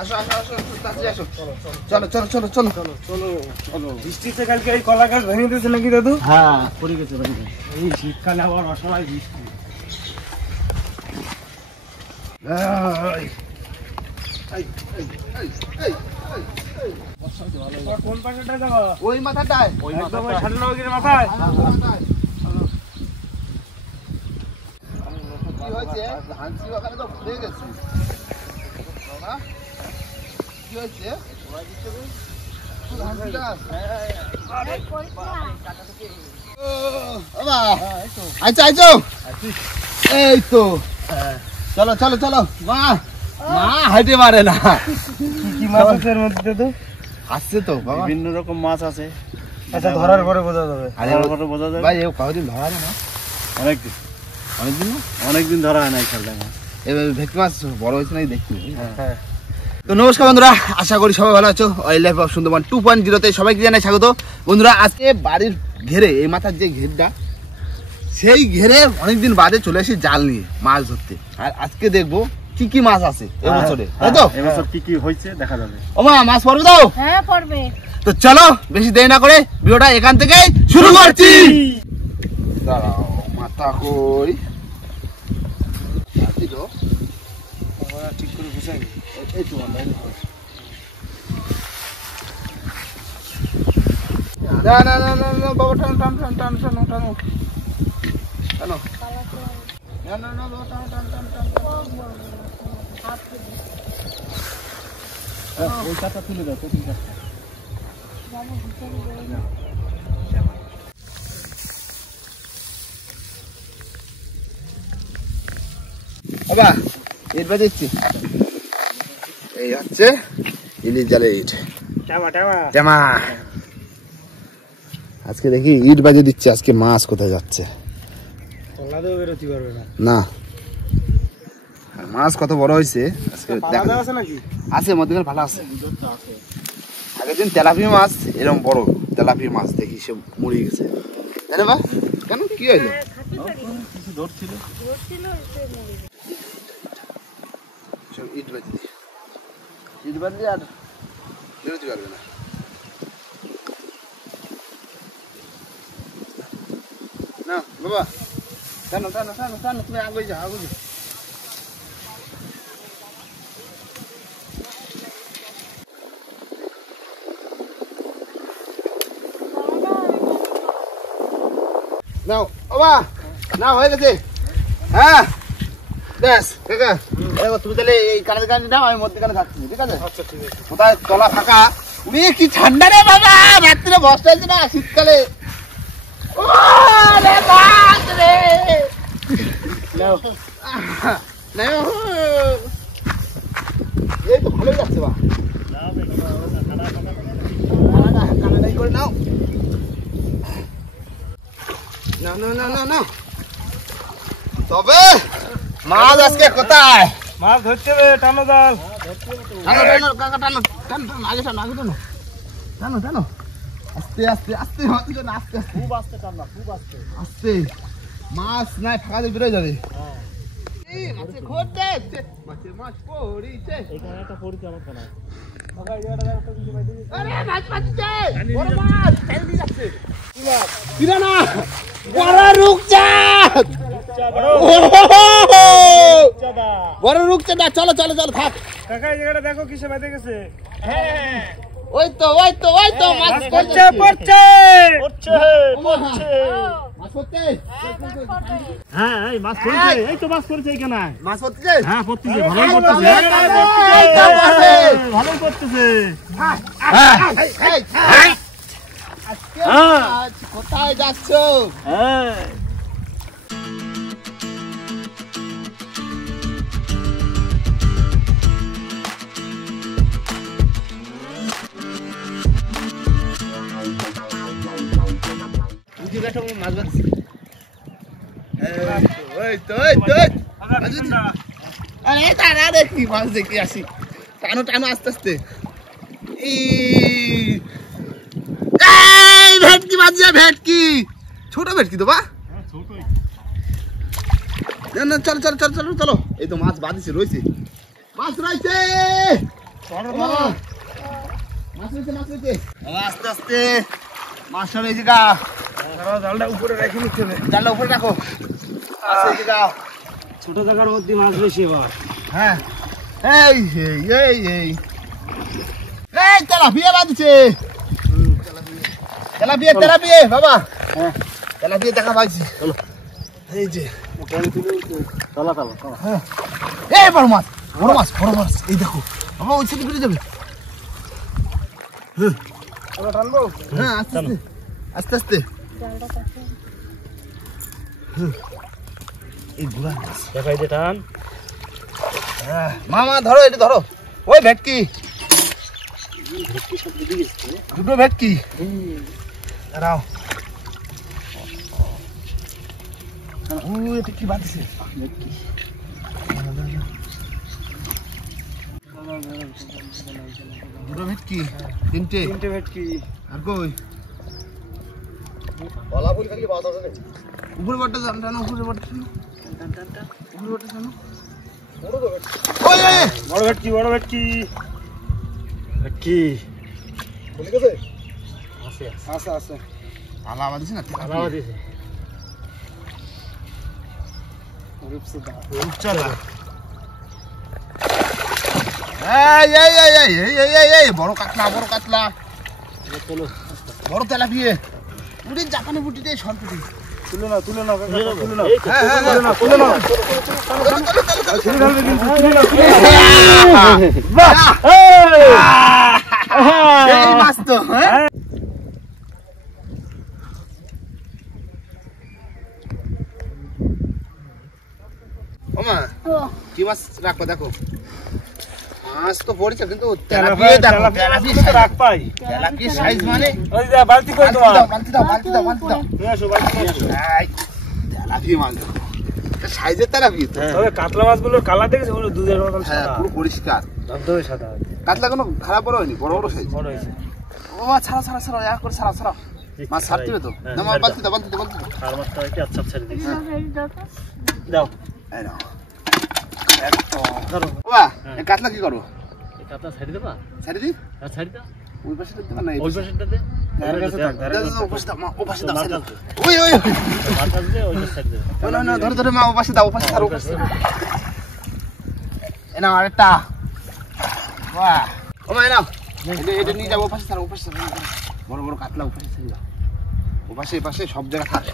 আসো আসো আসো তাড়াতাড়ি আসো। চলো চলো চলো চলো চলো চলো চলো। বৃষ্টিতে কালকে এই কলা গাছ ভেঙে দিয়েছে নাকি দাদু? হ্যাঁ পড়ে গেছে ভেঙে। এই শীতকালে আবার অসহায় বৃষ্টি। কোন পাশেটা যাবো? ওই মাথাটায় একদম ওই ঠান্ডা মাথায়। কি হয়েছে? হাঁসি ওখানে তো ভুলে গেছি। কি হয়েছে? আচ্ছা আচ্ছা এই তো চলো চলো চলো। মা মা হাইটে মারে না। কি মাছ আছে এর মধ্যে দাদু? আসছে তো বাবা, বিভিন্ন রকম মাছ আছে। আচ্ছা ধরার পরে বোঝা যাবে। ভাই এও কতদিন ধরা না? অনেকদিন অনেকদিন না? অনেকদিন ধরা হয় না এই খেলটা। এবার ভেটকি মাছ বড় হয়েছে নাকি দেখি। হ্যাঁ তো নমস্কার বন্ধুরা, আশা করি সবাই ভালো আছো। ওয়াইল্ড লাইফ অফ সুন্দরবন 2.0 সবাইকে জানাই স্বাগত। বন্ধুরা আজকে বাড়ির ঘেরে, এই মাথার যে ঘেরটা, সেই ঘেরে অনেকদিন বাদে চলে এসে জাল নিয়ে মাছ ধরতে। আর আজকে দেখবো কি কি মাছ আছে এবছরে, তাই তো? এবছর কি কি হয়েছে দেখা যাবে। ও মা, মাছ পড়বে তো? হ্যাঁ পড়বে। তো চলো বেশি দেরি না করে ভিডিওটা এখান থেকেই শুরু করছি। দাঁড়াও মাথা কই ঠিক করে বুঝাই। এই তো না না না না না বাবা, টান টান টান টান টান টান টান না না না বাবা, টান টান টান টান ওই কাটা তুলে দাও তো, ঠিক আছে। বাবা ইট বাজেছি, এই হচ্ছে ইলিশ জালে ইট টামা টামা জামা। আজকে দেখি ইট বাজে দিচ্ছে, আজকে মাছ কোথায় যাচ্ছে তলা দেও বেরোতে পারবে না। না। মাছ কত বড় হয়েছে আজকে দেখা আছে নাকি? আছে, মধ্যখানে ভালো আছে। আগের দিন তেলাপিয়া মাছ এরকম বড় তেলাপিয়া মাছ দেখি সে মরে গেছে, তাই না? বা কেন কি হইলো? কিছু ধরছিল সব ইট বাজি দিয়ে, ইট বাজলে আর বেরোতে পারবে না। না বাবা, টানো টানো টানো টানো, তুমি আগে যাও আগে যাও। নাও বাবা, না হয়ে গেছে। হ্যাঁ বেশ, ঠিক আছে। এবার তুমি তাহলে এই কানের কানে নাও, আমি মধ্যখানে থাকছি, ঠিক আছে? আচ্ছা ঠিক আছে। কোথায় তলা ফাঁকা। উনি কি ঠান্ডা রে বাবা, রাত্রে বসতে হয়েছে না শীতকালে। ও রে বাপ রে, নাও নাও এই তো ভালোই যাচ্ছে। বা কানাডাই করে নাও। না না না না না, তবে মাছ আজকে কোথায়? মাছ ধরতে হবে, টানো জাল। টানো টানো কাকা, টানো টানো টানো, আগে টানো আগে টানো টানো টানো, আস্তে আস্তে আস্তে আস্তে আস্তে আস্তে খুব আস্তে টানবা, খুব আস্তে। আস্তে। মাছ নাই ফাঁকা দিয়ে বেরোয় যাবে। এই মাছে খোঁজ দে, মাছে মাছ পড়িছে। এখানে একটা পড়িতে আমার কানা। আরে মাছ পাচ্ছে, বড় মাছ ফেল দিয়ে যাচ্ছে। পিরা না, বড় রূপচাঁদ, বড় রূপচাঁদ। চলো চলো চলো থাক। কাকা এই জায়গাটা দেখো কিসে বেঁধে গেছে। ওই তো ওই তো ওই তো মাছ পড়ছে পড়ছে পড়ছে পড়ছে। মাছ পড়ছে। হ্যাঁ এই মাছ পড়ছে, এই তো মাছ পড়ছে এখানে। মাছ পড়ছে। হ্যাঁ পড়তেছে, ভালোই পড়তেছে, ভালোই পড়তেছে। কোথায় যাচ্ছ? হ্যাঁ মাছ বাঁধছে। ওই তো ওই তো, আরে তারা দেখি মাছ দেখি আসি। টানো টানো আস্তে আস্তে। ভেটকি মাছ, ভেটকি ছোট ভেটকি তো বা। না চলো চলো চলো চলো চলো, এই তো মাছ বাঁধিছে রয়েছে, মাছ রয়েছে। মাছ হয়েছে আস্তে আস্তে মাছ সব এই জায়গা জালটা উপরে রেখে নিতে হবে। জালটা উপরে রাখো আস্তে এই জায়গা ছোট জায়গার মধ্যে মাছ বেশি এবার। হ্যাঁ এই এই এই এই এই তেলাপিয়া বাঁধছে তেলাপিয়া বাবা হ্যাঁ তেলাপিয়া দেখা পাইছি চলো। এই যে চলা হ্যাঁ এই বড় মাছ এই দেখো বাবা ওই সাইডে ঘুরে যাবে টানবো। হ্যাঁ আস্তে আস্তে আস্তে এই গুড়া মাছ দেখাই দে টান। হ্যাঁ মামা ধরো এটা ধরো ওই ভেটকি দুটো ভেটকি দাঁড়াও এটা কি বাঁধছে দুটো ভেটকি তিনটে ভেটকি। আর কই উপরে বটটা টানো উপরে বটটা টানো ওই বড় ভেটকি ভেটকি আছে। আলা বাঁধিস না আলাদা দিয়েছে। রূপচাঁদা এই বড় কাতলা চলো বড় তেলাপিয়া উড়ি জাপানি বুটিতে সরপুটি তুলে না তুলে না এই মাছ তো হ্যাঁ ওমা কি মাছ রাখো দেখো মাছ তো পড়েছে কিন্তু তেলাপিয়া দেখো রাখ পাই। তেলাপিয়া সাইজ মানে ওই যা বালতি কই তোমার। বালতি দাও নিয়ে আসো বালতি নিয়ে আসো। এই তেলাপিয়া মাছ দেখো এটা সাইজের তেলাপিয়া তো তবে কাতলা মাছগুলোর কালার দেখেছো ওগুলো দুধের মতন হ্যাঁ সাদা। পুরো পরিষ্কার ধবধবে সাদা। কাতলা কোনো খারাপ বড় হয়নি বড় সাইজ বড় হয়েছে। ও ছাড়া এক করে ছাড়া মাছ ছাড়তে হবে তো না মা বালতি দাও আর মাছটা একটু আচ্ছা ছেড়ে দিই। দাও এই নাও একদম ধরো। বাবা এই কাতলা কি করবো এই কাতলা ছাড়ি দেবা? ছেড়ে দিই আর ছাড়ি দাও। ওই পাশে দিতে না ওই পাশেরটা দে। ধারে কাছে দেখ, ধারে কাছে ও পাশে দাও মা ও পাশে দাও মাছ ছেড়ে দাও। আছে। ওই মাছ আছে ওই ছাড়ি দে। না ধরে মা ও পাশে দাও ও পাশে ছাড়ো এ নাও আরেকটা বাহ ও মা নাও এটা নিয়ে যাবো ও পাশে ছাড়ো বড় কাতলা ও পাশে ছেড়ে দাও ও পাশে সব জায়গা থাকে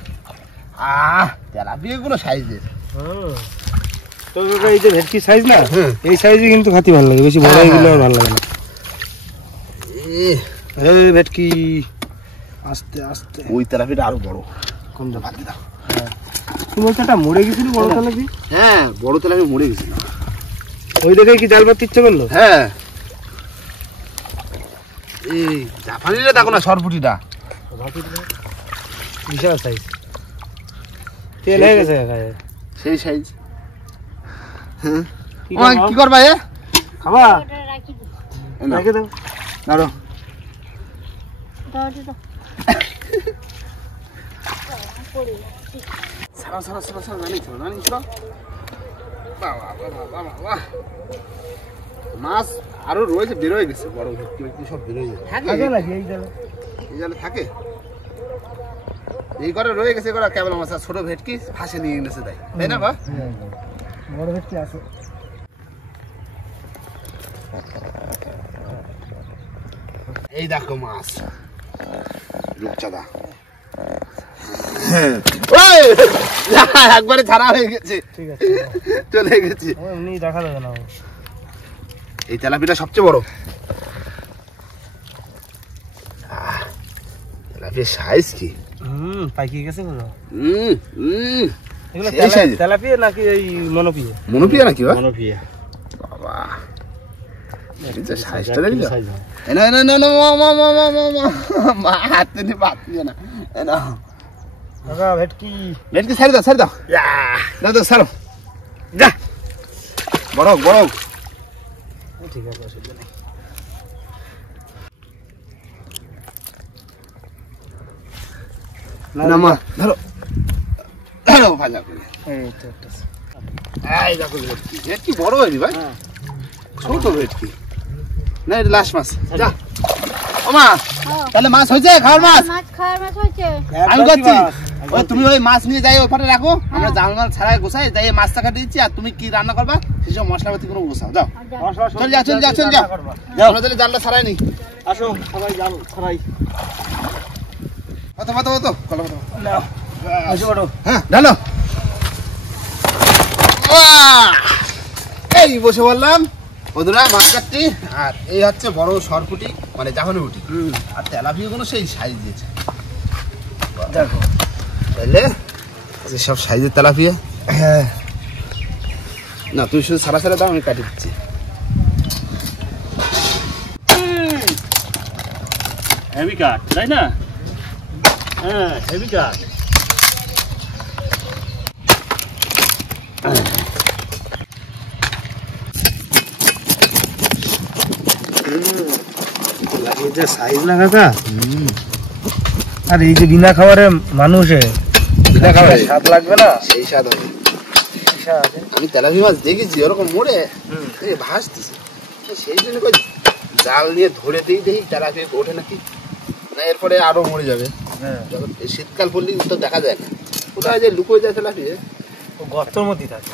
তেলাপিয়া গুলো সাইজের তো এই যে ভেটকি সাইজ না এই সাইজে কিন্তু খাতি ভালো লাগে, বেশি বড় এগুলো আর ভালো লাগে না। এই ভেটকি আস্তে আস্তে ওই তেলাপিটা আরো বড় কম দাও। বাদ দাও তুমি বলছো এটা মরে গেছিল বড় তেলাপি? হ্যাঁ বড় তেলাপি মরে গেছিল ওই দেখে কি জাল পাততে ইচ্ছে করলো? হ্যাঁ এই জাপানিরা দেখো না সরপুটিটা বিশাল সাইজ, তেল হয়ে গেছে গায়ে। সেই সাইজ কি ও কি করবা এ খাবা? এই নাও, রেখে দাও। ধরো সারা নানি ছিল বাহ মাছ আরো রয়েছে বেরোয় গেছে বড় ভেটকি সব বেরোয় গেছে থাকে নাকি এই জালে? এই জালে থাকে এই করে রয়ে গেছে করে কেবল মাছ আর ছোট ভেটকি ফাঁসে নিয়ে গেছে তাই না বা বড় ভেটকি আছে। এই দেখো মাছ রূপচাঁদা একবারে ছাড়া হয়ে গেছে, ঠিক আছে চলে গেছে। এমনি দেখা যাবে না। এই তেলাপিটা সবচেয়ে বড়, তেলাপির সাইজ কি পাইকিয়ে গেছে পুরো। এগুলো সেই size? তেলাপিয়া নাকি এই মনোপিয়া? মনোপিয়া নাকি বা মনোপিয়া বাবা এটা সাইজটা দেখলি সাইজ হয়। না মা হাতে নি বাত নিয়ে না না কাকা ভেটকি ভেটকি ছাড়ি দাও দাও ছাড়ো যা বড় ঠিক আছে, অসুবিধা নেই। না মা ধরো ধরো ভাজা করে এই তো একটা। এই দেখো ভেটকি বড় হয়নি ভাই, ছোট ভেটকি না এটা লাস্ট মাছ যা ওমা তাহলে মাছ হয়েছে খাওয়ার মাছ আমি করছি ওই তুমি ওই মাছ নিয়ে যাই ওখানে রাখো আমরা জাল মাল ছাড়াই গোছাই যাই মাছটা কাটিয়ে দিচ্ছি আর তুমি কি রান্না করবা সেসব মশলাপাতি কোনো গোছাও যাও চল যাও আমরা তাহলে জালটা ছাড়াই নি আসো সবাই জাল ছাড়াই কত কলো হ্যাঁ ঢালো এই বসে বললাম বন্ধুরা মাছ কাটছি আর এই হচ্ছে বড় সরপুটি মানে জাহানি পুঁটি আর তেলাপিয়া কোনো সেই সাইজ দিয়েছে দেখো তাহলে সব সাইজের তেলাপিয়া হ্যাঁ না তুই শুধু সারা সারা দাও আমি কাটি দিচ্ছি হেভি কাট তাই না হ্যাঁ হেভি কাট সাইজ লাগাতা আর এই যে বিনা খাবারে মানুষে বিনা খাবারে স্বাদ লাগবে না সেই স্বাদ হবে আমি তেলাপিয়া মাছ দেখেছি ওরকম মোড়ে ভাসতেছে সেই জন্য জাল নিয়ে ধরেতেই দেখি তেলাপিয়া ওঠে নাকি না এরপরে আরো মরে যাবে যখন শীতকাল পড়লে তো দেখা যায় না কোথায় যে লুকোয় যায় তেলাপিয়া গর্তের মধ্যে থাকে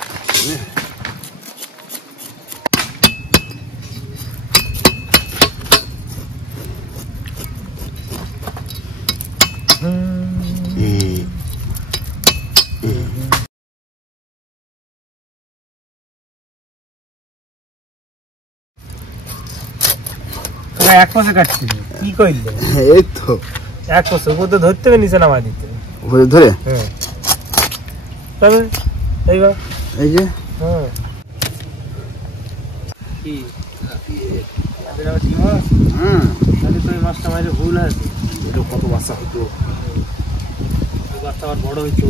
এক পাশে কাটছি কি কইলে এই তো এক পাশে উপর তো ধরতে হবে নিচে নামা দিতে উপরে ধরে হ্যাঁ তবে এইবার এই যে হ্যাঁ কি আমাদের আবার ডিম আছে তাহলে তো এই মাছটা মাইরে ভুল আছে এটা কত বাচ্চা হতো এই মাছটা আবার বড় হইতো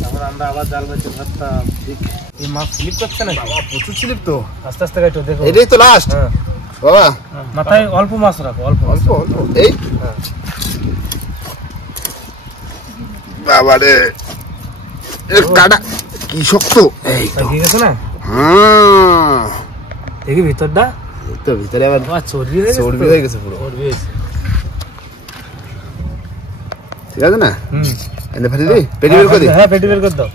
তারপর আমরা আবার জাল বেঁচে ধরতাম এই মাছ স্লিপ করছে না বাবা প্রচুর স্লিপ তো আস্তে আস্তে কাটো দেখো এটাই তো লাস্ট হ্যাঁ বাবা মাথায় অল্প মাছ রাখো অল্প অল্প অল্প এই বাবা রে এর কাটা কি শক্ত এই তো ঠিক আছে না হ্যাঁ দেখি ভিতরটা তো ভিতরে আবার চর্বি হয়ে গেছে পুরো চর্বি হয়েছে ঠিক আছে না হুম এনে ফেলে দিই পেটি বের করে দিই হ্যাঁ পেটি বের করে দাও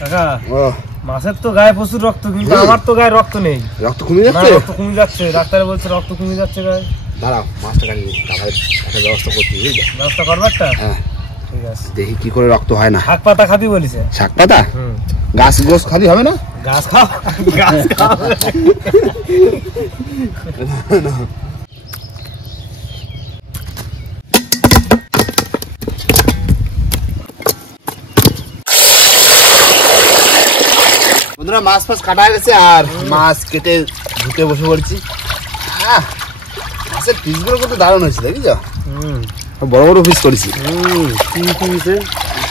কাকা ও মাছের তো গায়ে প্রচুর রক্ত কিন্তু আমার তো গায়ে রক্ত নেই রক্ত কমে না, যাচ্ছে রক্ত কমে যাচ্ছে ডাক্তারে বলছে রক্ত কমে যাচ্ছে গায়ে দাঁড়াও মাছটা কাটি তারপরে একটা ব্যবস্থা করতে বুঝলি ব্যবস্থা করবে একটা হ্যাঁ ঠিক আছে দেখি কি করে রক্ত হয় না শাক পাতা খাবি বলিছে শাক পাতা হুম গাছ গোছ খালি হবে না গাছ খাও গাছ খাও বন্ধুরা মাছ ফাছ কাটা হয়ে গেছে আর মাছ কেটে ধুতে বসে পড়ছি মাছের পিসগুলো কত দারুণ হয়েছে দেখি যা বড় বড় পিস করেছি কি হয়েছে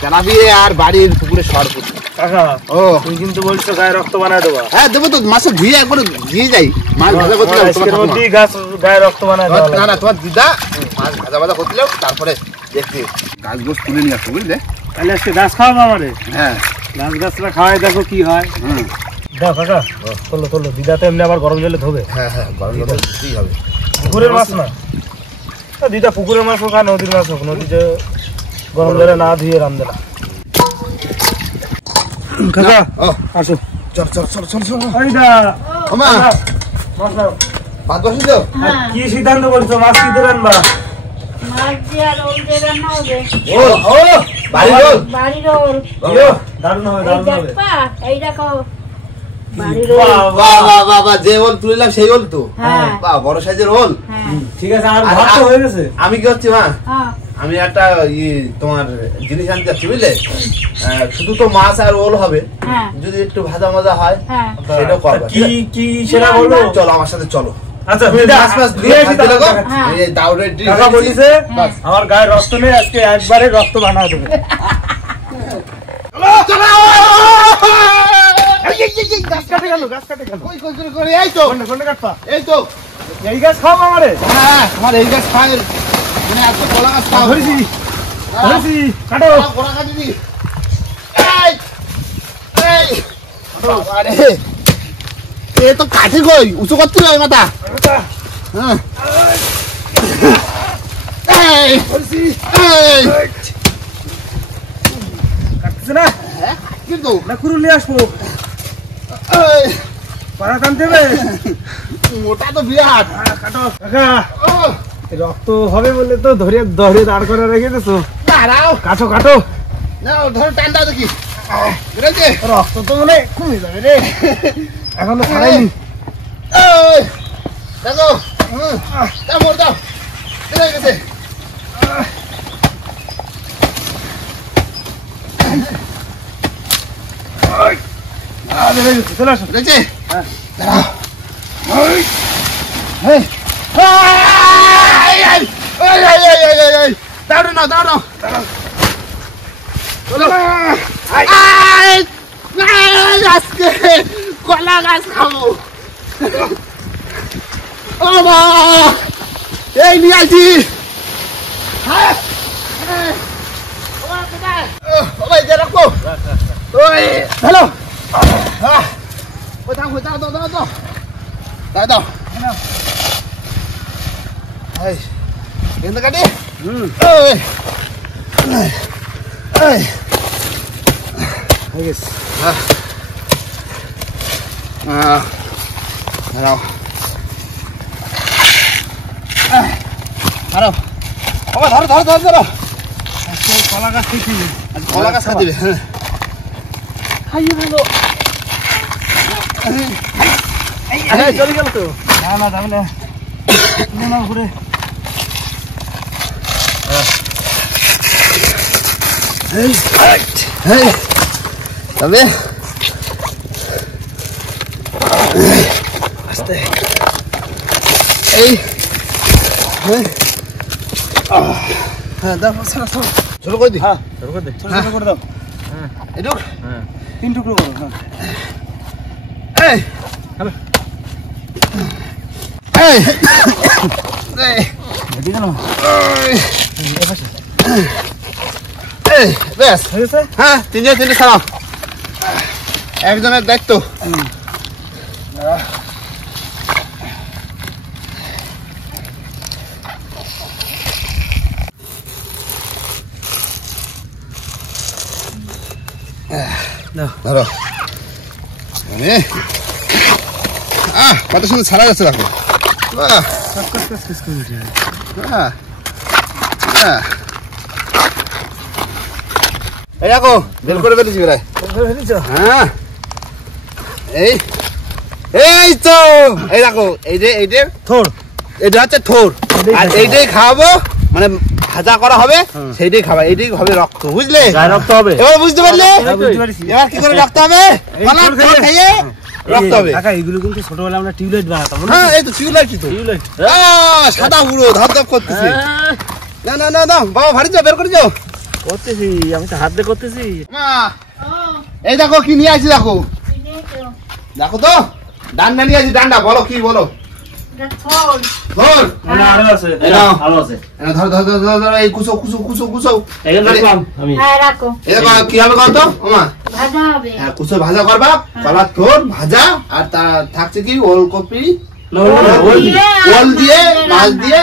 তেলাপিয়া আর বাড়ির পুকুরে সরপুটি কাকা ও তুমি কিন্তু বলছো গায়ে রক্ত বানায় দেবা হ্যাঁ দেবো তো মাছের ধুয়ে একবার ধুয়ে যাই মাছ ভাজা করছিলাম আজকের মধ্যেই গাছ গায়ে রক্ত বানায় দেওয়া না না তোমার দিদা মাছ ভাজা ভাজা করছিলাম তারপরে দেখছি গাছ গোছ তুলে নিয়ে আসতো বুঝলে তাহলে আজকে গাছ খাওয়াবো আমারে হ্যাঁ গাছ গাছটা খাওয়াই দেখো কি হয় দাও কাকা তোলো তোলো দিদাতে এমনি আবার গরম জলে ধোবে হ্যাঁ হ্যাঁ গরম গরম দিতেই হবে পুকুরের মাছ না দিদা পুকুরের মাছ হোক আর নদীর মাছ হোক নদীতে গরম জলে না ধুয়ে রান্ধে না কাকা ও আসো চল চল চল চল চল এইদা ওমা মাছ নাও ভাত বসি তো কি সিদ্ধান্ত করছো মাছ কি দেবেন বা ও ও বাড়ি রোল দারুণ হবে দারুণ হবে বাহ বাহ বাহ বাহ যে ওল তুলিলাম সেই ওল তো বাহ বড় সাইজের ওল ঠিক আছে আর ভাত তো হয়ে গেছে আমি কি হচ্ছে মা আমি একটা তোমার জিনিস আনতে যাচ্ছি বুঝলে শুধু তো মাছ আর ওল হবে যদি একটু ভাজা মাজা হয় সেটাও করবো কি কি সেটা বলবো চলো আমার সাথে চলো আচ্ছা মাছ মাছ ধুয়ে খাইতে লাগো এই দাউরে কাকা বলিছে আমার গায়ে রক্ত নেই আজকে একবারে রক্ত বানা দেবে গাছ কাটে গেল গাছ কাটে গেল কই কই করে করে এই তো কোনটা কাটপা এই তো এই গাছ খাও আমারে হ্যাঁ তোমার এই গাছ খাই মানে এত কলা গাছ খাওয়া ধরেছি ধরেছি, কাটো। গোড়া কাটি দি। এই এই আরে এ তো কাঠি কই উঁচু করতে হবে মাথা। হ্যাঁ এই ধরেছি। এই কাটতেছে না? হ্যাঁ কিন্তু না কুরুল নিয়ে আসবো? এই পাড়া টানতে হবে? মোটা তো বিরাট। কাটো। কাকা, ও রক্ত হবে বলে তো ধরে ধরে দাঁড় করে রেখে দিছো। দাঁড়াও কাটো কাটো। না ধরো টান দাও দেখি। বেরোচ্ছে রক্ত তো মনে হয় কমে যাবে রে, এখনো ছাড়াইনি। এই দেখো দাও মোর দাও বেরোয় গেছে। চলে আসো। বেরোচ্ছে হ্যাঁ। দাঁড়াও এই এই এই এই এই এই এই এই দাঁড়াও না দাঁড়াও চলো। এই আজকে কলা গাছ খাবো। ও মা এই নিয়ে আসি। ওই যে রাখো ওই হ্যালো ওই থাম দাও দাও দাও দাও দাও দাও এই এখানে কাটি। এই এই হয়ে গেছে। দাঁড়াও ধরো বাবা ধরো ধরো ধরো ধরো আজকে কলা গাছ থেকে কলা গাছ খাওয়া দিবে। হ্যাঁ খাইয়ে দিলো। চলে গেল তো। না না যাবে না, নিয়ে নাও ঘুরে। তবে আস্তে। এই হ্যাঁ দাও ছোট করে দি। হ্যাঁ ছোট করে দে, ছোট ছোট করে দাও। এটুক হ্যাঁ 3 টুকরো করো। এই হ্যাঁ এই এই রেডি কেন? এই ব্যাস হয়ে গেছে? হ্যাঁ তিনজন তিনটে ছাড়াও একজনের দায়িত্ব। ধরো কত সুন্দর ছাড়া যাচ্ছে দেখো। এই দেখো বের করে ফেলেছি বেড়ায়। হ্যাঁ এই এই তো এই দেখো এই যে এইটা থোড় এটা হচ্ছে থোর আর এইটাই খাওয়াবো মানে ভাজা করা হবে সেইটাই খাবা এইটাই হবে রক্ত বুঝলে। গায়ে রক্ত হবে। এবার বুঝতে পারলে বুঝতে পারছি। এবার কি করে রক্ত হবে কলা খাইয়ে রক্ত হবে। কাকা এগুলো কিন্তু ছোটবেলা আমরা টিউবলাইট বানাতাম। হ্যাঁ এই তো টিউবলাইট তো টিউবলাইট সাদা পুরো ধপ ধপ করতেছে। না না না না বাবা ভারী যাও বের করে যাও। করতেছি, আমি তো হাত দিয়ে করতেছি। মা এই দেখো কি নিয়ে আসি দেখো দেখো তো ডান্ডা নিয়ে আসি ডান্ডা বলো কি বলো। ধর আরো আছে, আরো আছে। ধর ধর ধর ধর ধর এই কুচো কুচো কুচো কুচো এখানে রাখলাম আমি। হ্যাঁ রাখো। এই দেখো কি হবে কত ওমা ভাজা হবে। হ্যাঁ কুচো ভাজা করবা কলা থোর ভাজা আর তা থাকছে কি ওলকপি ওল দিয়ে মাছ দিয়ে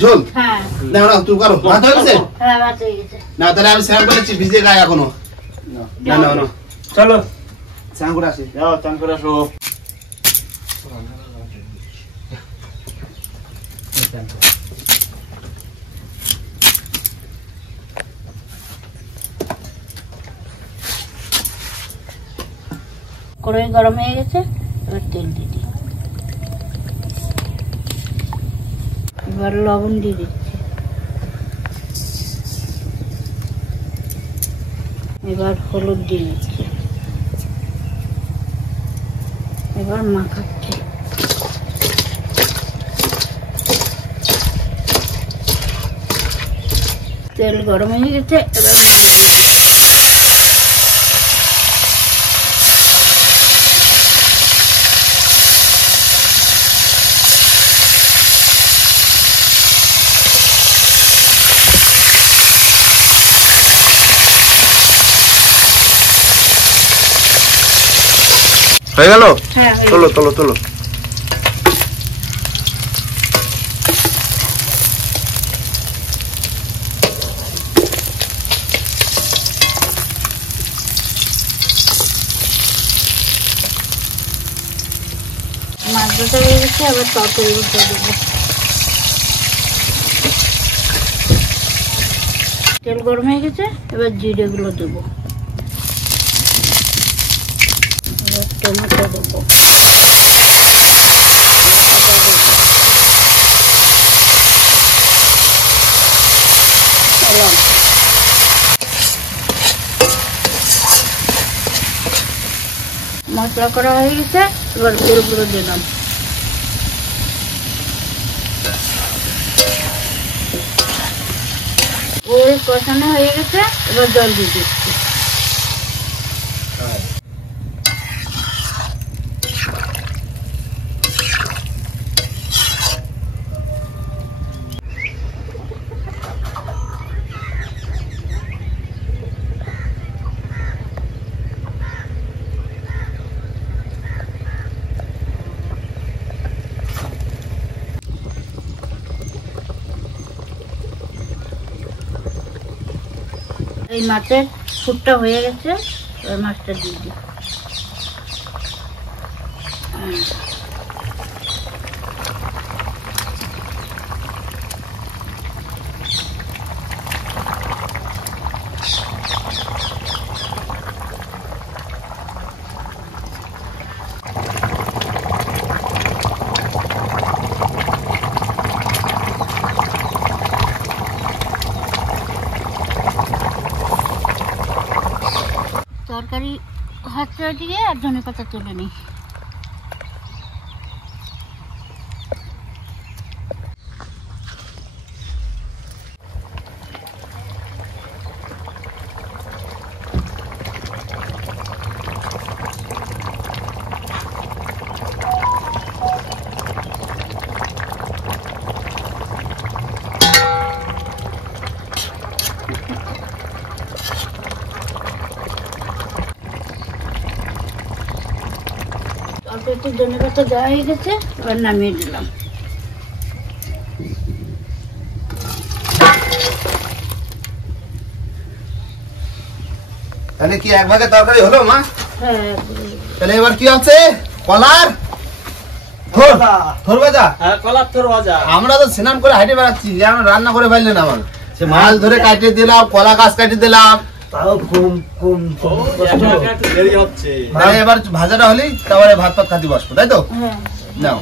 ঝোল। হ্যাঁ না না তুই করো ভাত হয়ে গেছে হ্যাঁ ভাত হয়ে গেছে। না তাহলে আমি স্নান করেছি ভিজে গায়ে এখনো। না না না চলো স্নান করে আসি। যাও চান করে আসো। কড়াই গরম হয়ে গেছে, এবার তেল দিয়ে দিই। এবার লবণ দিয়ে দিচ্ছি। এবার হলুদ দিয়ে দিচ্ছি। এবার মাখাচ্ছি। তেল গরম হয়ে গেছে, এবার মাছ দিয়ে দিচ্ছি। হয়ে গেল? হ্যাঁ হয়ে তোলো গেছে। তোলো তোলো। মাছ ভাজা হয়ে গেছে, আবার তরকারি দিতে দেবো। তেল গরম হয়ে গেছে, এবার জিরে গুলো দেবো, এবার টমেটো দেবো, মশলা করা হয়ে গেছে, এবার ওলগুলো দিলাম। ওল কষানো হয়ে গেছে, এবার জল দিয়ে দিচ্ছি। এই মাছের ফুটটা হয়ে গেছে, এবার মাছটা দিয়ে দিই। তরকারি হচ্ছে ওইদিকে, আর ধনে পাতা তুলে নিই। অল্প একটু ধনে পাতা দেওয়া হয়ে গেছে, এবার নামিয়ে দিলাম। তাহলে কি এক ভাগে তরকারি হলো মা? হ্যাঁ, তাহলে এবার কি আছে? কলার থোর, থোর ভাজা। হ্যাঁ, কলার থোর ভাজা। আমরা তো স্নান করে হাঁটে বেড়াচ্ছি, আমার রান্না করে ফেললেন। আমার সে মাছ ধরে কাটিয়ে দিলাম, কলা গাছ কাটিয়ে দিলাম, তাও একা একা একটু দেরি হচ্ছে। তাহলে এবার ভাজাটা হলেই তারপরে ভাত ফাত খাতি বসবো, তাই তো? হ্যাঁ, নাও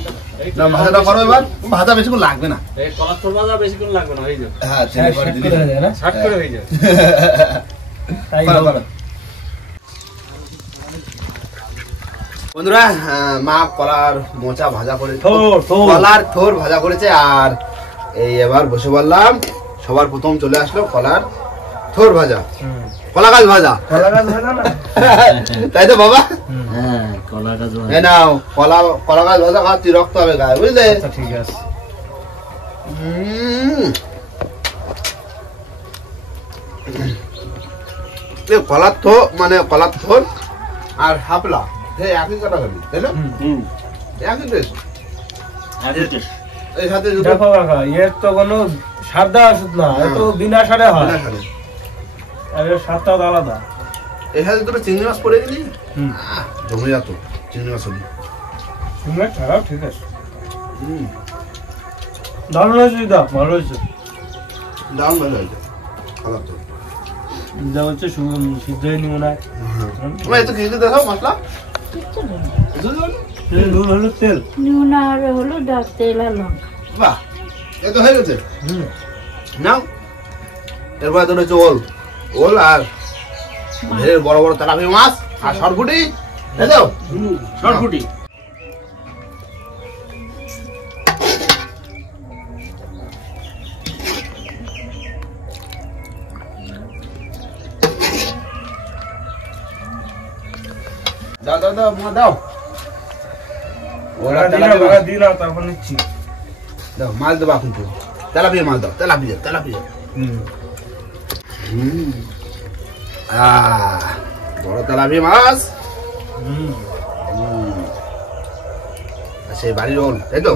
নাও, ভাজাটা করো এবার। ভাজা বেশিক্ষণ লাগবে না। এই কলার থোর ভাজা বেশিক্ষণ লাগবে না, হয়ে যাবে। হ্যাঁ, চিনি পরে দিবি। শার্ট করে হয়ে যাবে। করো, করো। বন্ধুরা, মা কলার মোচা ভাজা করে, কলার থোর ভাজা করেছে। আর এই এবার বসে বললাম, সবার প্রথম চলে আসলো কলার থোর ভাজা, কলা গাছ ভাজা। তাই তো বাবা? হ্যাঁ, কলা গাছ এই নাও, কলা গাছ ভাজা খাচ্ছি, রক্ত হবে গায়ে, বুঝলে? ঠিক আছে। কলার থোর মানে কলার থোর আর হাপলা একই কাটা খাবি, তাই না? একই টেস্ট। এই সাথে দুটো দেখো কাকা, এর তো কোনো সাদা ওষুধ না, এ তো বিনা সারে হয়। বিনা সারে। আর এর স্বাদটাও তো আলাদা। এই সাথে দুটো চিংড়ি মাছ পড়ে গেলি জমে যেত, চিংড়ি মাছ হলি। শুনলে খারাপ, ঠিক আছে। দারুণ হয়েছে দিদা, ভালো হয়েছে। দারুণ ভালো হয়েছে কলার থোর। যা হচ্ছে সিদ্ধ হয়ে নিব না। তোমার এত কিছু দেখাও মশলা, কিচ্ছু নেই। নুন হলুদ তেল। নুন আর হলুদ আর তেল আর লঙ্কা। বাহ, এ তো হয়ে গেছে। নাও, এরপরে তো রয়েছে ওল, ওল আর ঢের বড় বড় তেলাপিয়া মাছ আর সরপুটি, তাই তো? শর্টকুটি। দাও দাও দাও মা, দাও ওরা দিন আর তারপর নিচ্ছি। দাও, মাছ দেবো এখন তো। তেলাপিয়া মাছ দাও, তেলাপিয়া তেলাপিয়া। বড় তেলাপিয়া মাছ। সেই বাড়ির রোল তাই তো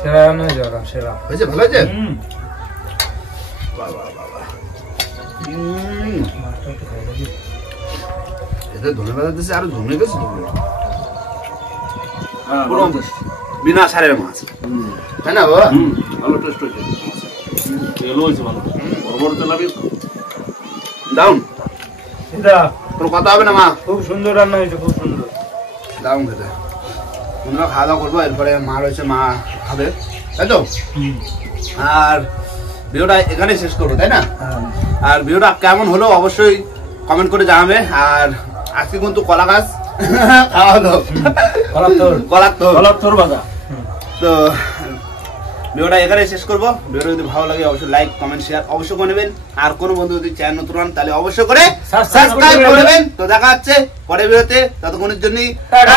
সেরা রান্না হয়েছে ওরা, সেরা হয়েছে ভালো হয়েছে হুম। বাবা বাবা মাছটা একটু খাই নাকি? এতে ধনে পাতা দিচ্ছে আরো জমে গেছে তো হ্যাঁ পুরো বিনা সারের মাছ তাই না বাবা ভালো টেস্ট হয়েছে তেলও হয়েছে ভালো বড় বড় তেলাপিয়া তো দাউন এটা কোনো কথা হবে না মা খুব সুন্দর রান্না হয়েছে, খুব সুন্দর। দাউন খেতে বন্ধুরা খাওয়া দাওয়া করবো এরপরে মা রয়েছে মা খাবে তাই তো আর ভিডিওটা এখানে শেষ করবো তাই না আর ভিডিওটা কেমন হলো অবশ্যই কমেন্ট করে জানাবে আর আজকে কিন্তু কলা গাছ খাওয়া দাও কলার তোর বাজা তো ভিডিওটা এখানে শেষ করবো ভিডিওটা যদি ভালো লাগে অবশ্যই লাইক কমেন্ট শেয়ার অবশ্যই করে নেবেন আর কোনো বন্ধু যদি চ্যানেল নতুন হন তাহলে অবশ্যই করে সাবস্ক্রাইব করে নেবেন তো দেখা হচ্ছে পরের ভিডিওতে ততক্ষণের জন্য টাটা।